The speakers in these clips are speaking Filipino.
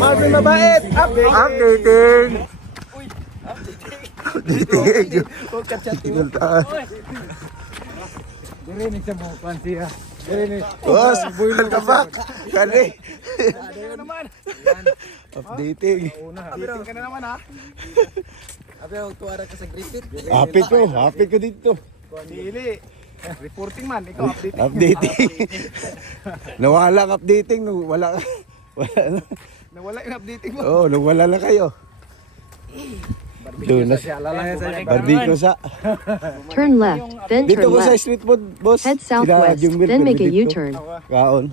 Marvin mabait. Updating. Updating. Dirinig sa mo, pansiya. Dirinig. Boss, welcome back. Kali. Ano naman? Updating. Updating ka na naman ha. Abi ako tuwara ka sa griffith. Happy ko dito. Dili. Reporting man, ikaw updating. Updating. Nawala ang updating. Wala. Nawala yung updating mo. Oo, wala na kayo. Doon na siya. Barbecue sa. Turn left, then Dito turn ko sa left. street food, boss. Head southwest, then make a U-turn. Kaon.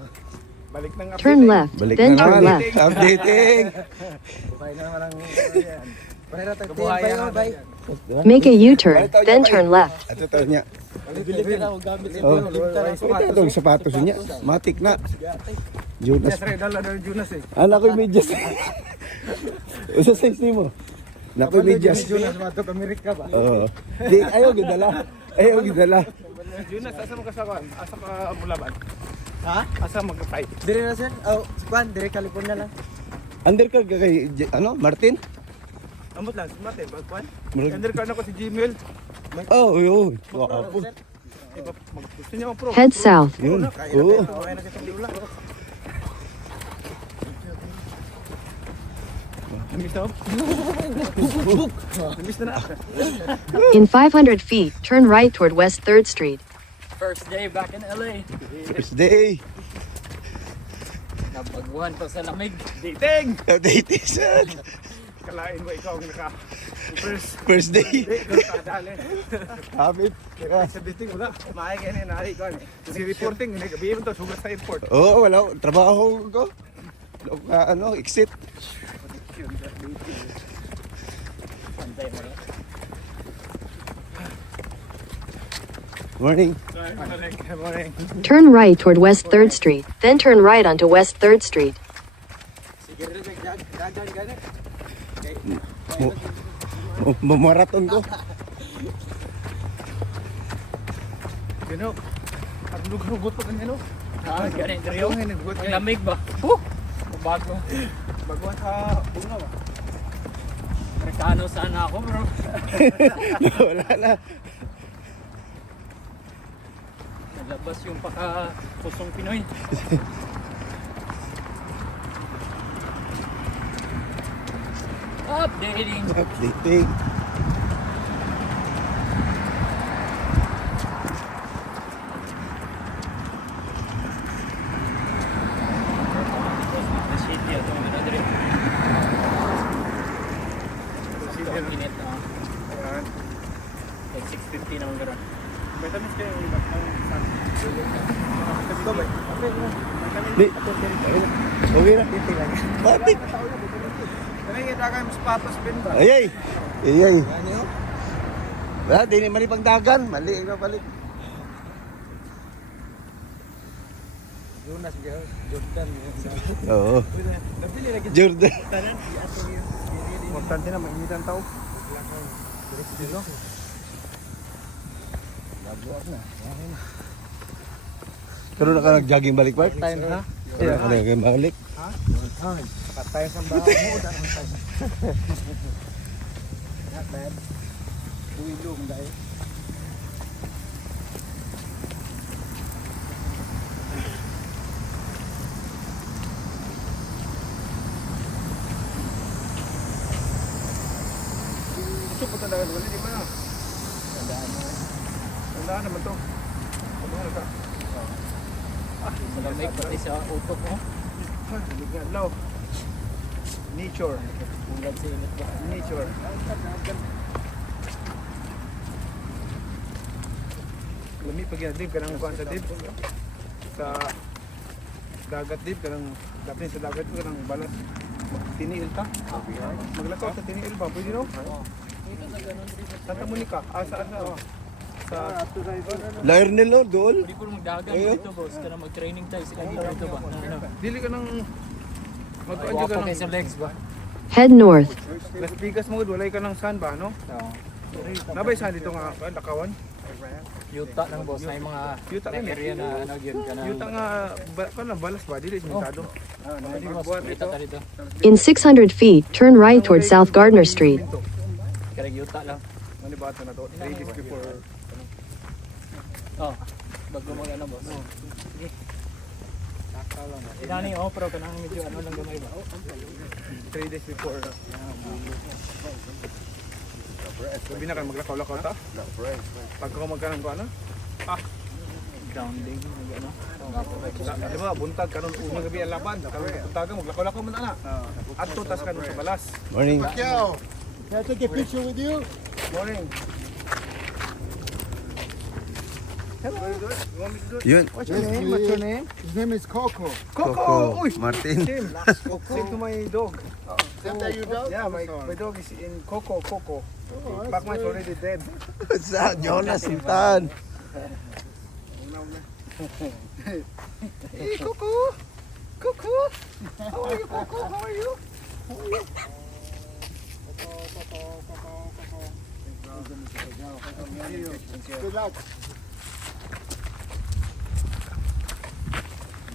Balik ng updating. Turn left, Balik then na turn naman. left. Updating. Buhay na naman ang Parera tag bay bay. Make a U-turn, then turn left. Ato tayo niya. Bili na ako gamit sa Oh, ito ang sapatos niya. Matik na. Jonas. Yes, Ray, dala ng Jonas eh. Anak ko yung medyas. Usa size ni mo. Nako yung medyas. Jonas, matok Amerika ba? Oo. Di, ayaw gidala. Ayaw gidala. Jonas, asa mo kasawan? Asa ka mulaban? Ha? Asa mag-fight? Dire na sir. Oh, Juan, dire California lang. Undercard ka kay, Martin? Amot lang, smart eh, bagpan. Marag- Undercard ako si Gmail. Oh, yun. Wapo. Gusto niya mag-pro. Head south. Yun. Oo. Kaya na kita diula. Namis na ako. Namis na na. In 500 feet, turn right toward West 3rd Street. First day back in LA. First day. Napagwan to sa lamig. Dating! Updating sa Kalain mo ikaw ang naka. first day. Dali. Habit. Sa dating wala. Maay kayo na nari ko. Si reporting, gabihin mo to, sugat sa airport. Oo, wala. Trabaho ko. Exit. Morning. Good morning. Turn right toward West 3rd Street, then turn right onto West 3rd Street. Sige rin dagan gani. Marathon ko. You know, at lugar-lugot pa kanya no? Ah, gani dire yo. Ang hinagot Ang lamig ba? Bago. Baguan sa bunga ba? Amerikano sana ako bro. Wala na. Labas yung paka-pusong Pinoy. Updating. Updating. City ato na dire. Init na. Ayan. Like 6:50 na ang gara. Vitamins kayo yung iba. Ito ba? Di. Okay na. Matik. Kaya yung dagan yung sapatos bin ba? Ayay. Ayay. Wala, di naman ipang dagan. Mali ka balik. Jonas, Jordan. Oo. Nabili lagi. Jordan. Importante na, mainitan tao. Dilo. Pero naka nag-jogging balik pa? Time ha? Naka nag-jogging balik. Patay sa baho mo. Not bad. Uwilong dahil. Gusto po talaga wala di ba na? Tandaan naman to. Tandaan ka. Malamig pati sa utok mo. Low. Nature. Hanggang sa init ba? Nature. Lami pag yan, Dave, kanang kuhan sa Dave. Sa dagat, Dave, kanang dapin sa dagat, kanang balat. Tiniil ka? Maglakaw sa tiniil ba? Pwede no? Santa Monica. Saan na? Sa Laernel o, doon. Hindi po magdagan dito boss. Kana mag-training tayo sila dito ba? dili ka nang magkuhan ka Wapo nang kayo sa legs ba? Head north. Las Vegas mo, walay ka ng sun ba, no? Nabay saan dito nga, lakawan? Yuta ng boss na yung mga Yuta na yun eh. area na ano yun ka na. Yuta nga, balas ba? Dili limitado. Hindi boss, yuta ta dito. In 600 feet, turn right towards South Gardner Street. Karag yuta lang. Ano ba ito na to? 3 days before. Oh, bago mag ano boss. Sige. Inani pero kanang medyo ano lang gamay ba? 3 days before. Sabi na kayo maglakaw-lakaw ta? Pagka ko magkanang ko ano? Grounding, ano. Di ba, buntag karon unang gabi ang laban. Karon buntaga maglakaw-lakaw man ana. Adto tas karon sa balas. Morning. Can I take a picture with you? Morning. Yun. What's your name? What's your name? His name is Coco. Coco. Uy, Martin. same. Same to my dog. Same that you dog? Yeah, my dog is in Coco. Back my already dead. Sa Jonas Sultan. Hey, Coco. Coco. How are you, Coco? How are you? Good luck.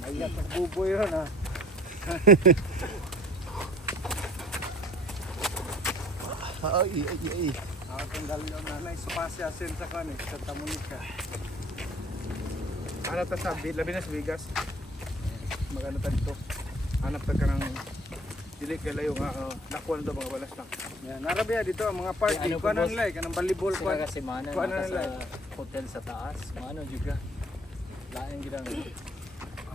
Mayat ang buboy yun ha. Ay, ay, ay. Ako tanggal yun na naisupasya sin sa kanin, sa Tamunika. Hanap ta sa labi na sa Vegas. Magano ta dito. Hanap ta ka ng dili kay layo nga nakuha na daw mga balas lang. Yan, narabi dito ang mga party. Ano po, Kuha na boss? nila eh, kanang volleyball Sila pa. kasi mana Kuha na naka nila. sa hotel sa taas. Maano juga. Lain gid ang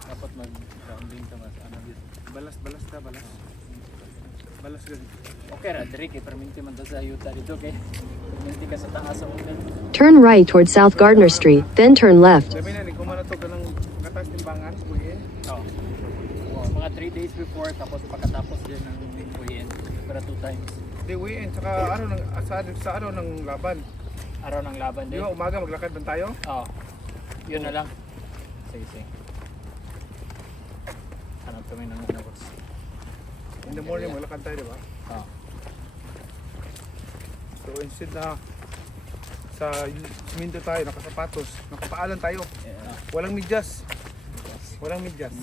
dapat mag grounding ka mas ano gid. Balas ta, balas. Balas gud. Okay ra diri kay perminti man ta sa yuta dito kay perminti ka sa taas sa hotel. Turn right towards South Gardner Street, then turn left. Sabi na ni kumana to kanang katas timbangan, kuya. Oh. Mga 3 days before tapos pagkatapos din ng weekend para 2 times. Di weekend tsaka araw ng sa araw ng laban. Araw ng laban Di din. ba umaga maglakad man tayo? Oh. Yun na lang. Sige. Hanap kami ng ano boss. In the morning maglakad tayo, di ba? Oh. So instead na sa siminto tayo, nakasapatos, nakapaalan tayo. Yeah. Walang medyas. Walang medyas.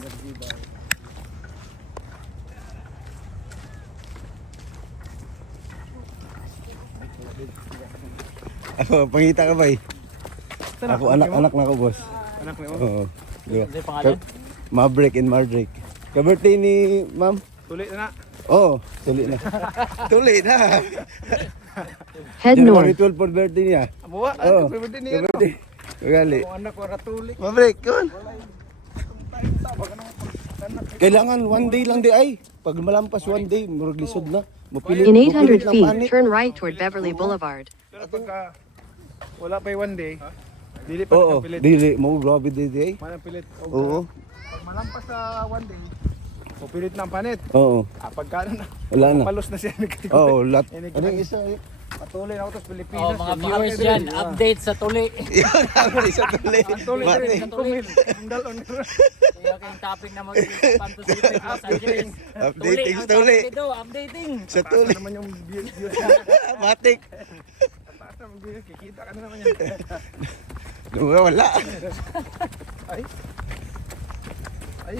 Ako, pangita ka ba eh? Ako, anak-anak na ako, boss. Anak ni mo. Oo. Diba? Ano yung pangalan? Maverick and Mardrick. Ka-birthday ni ma'am? Tuloy na na. Oo, tuli na. Tuli na. Head January north. 12 for birthday niya. Amuwa, Oo. ano pwede niya no? Ka-birthday. Magali. Kung anak ko ratulik. Maverick, yun. Kailangan one day lang di ay. Pag malampas one day, murag lisod na. Mapilit, In mapilit 800 ng feet, panit. turn right toward Beverly Boulevard. Pero pagka wala pa yung one day, dili pa Oo, ng pilit. dili. Mo, grabe di ay. Manang pilit. Oo. Pag malampas sa one day, pilit na ang panit. Oo. Pagka na, Wala na. palos na siya. Oo, lat. Ano Ano yung isa? Patuloy na ako sa Pilipinas. Oh, mga viewers dyan, update sa tuli. Yun, ako isa tuli. Tuloy Mati. rin, kumil. Ang dalon. Kaya kayong topic na mag-expand to City, Los Angeles. Updating ang sa tuli. topic dito, updating. Sa Taas tuli. na naman yung views. Matik. Taas na yung views. Kikita ka na naman yan. Wala. Ay. Ay.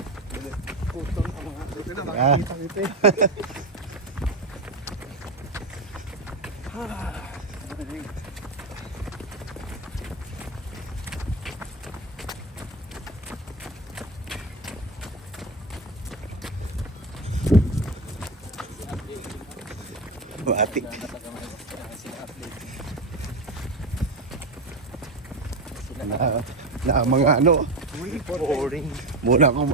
Putong ang mga. Dito na Ah. makikita nito eh. Matik. Na mga ano. Boring. Muna ko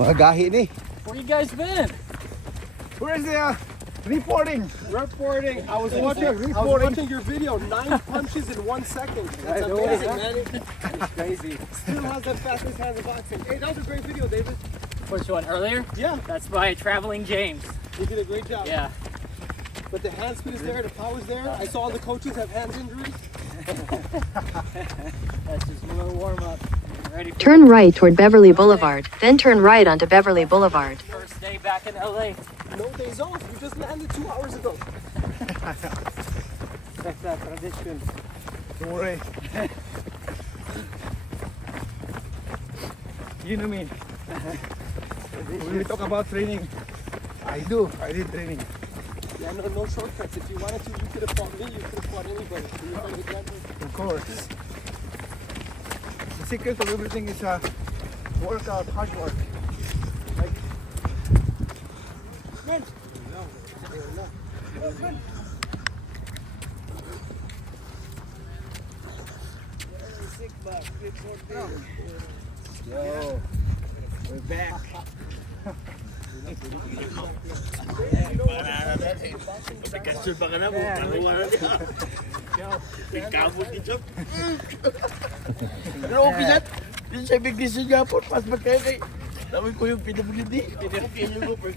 mga gahi ni. Where you guys been? Where is the reporting? Reporting. I was watching your video. 9 punches in 1 second. That's amazing, man. That's crazy. Still has the fastest hands in boxing. Hey, that was a great video, David. Which one, earlier? Yeah, That's by Traveling James. you did a great job. Yeah. But the hand speed is there, the power is there. I saw all the coaches have hands injuries. That's just a little warm up. Ready for Turn right toward Beverly Boulevard, then turn right onto Beverly Boulevard. the first day back in LA. No days off. You just landed 2 hours ago. That's a tradition. Don't worry. You know me. When we talk about training, I did training. Yeah, no shortcuts. If you wanted to, you could have fought me. You could have fought anybody. You fight with that. Of course. The secret of everything is workout, hard work. Like, yo, we're back. Kasur pa ka na mo, karuwa na niya. Ikabot ni Chop. Pero okay na. Yun siya big decision niya po. Pas magkaya kay. Dami ko yung pinabulid di. Pinabulid ko.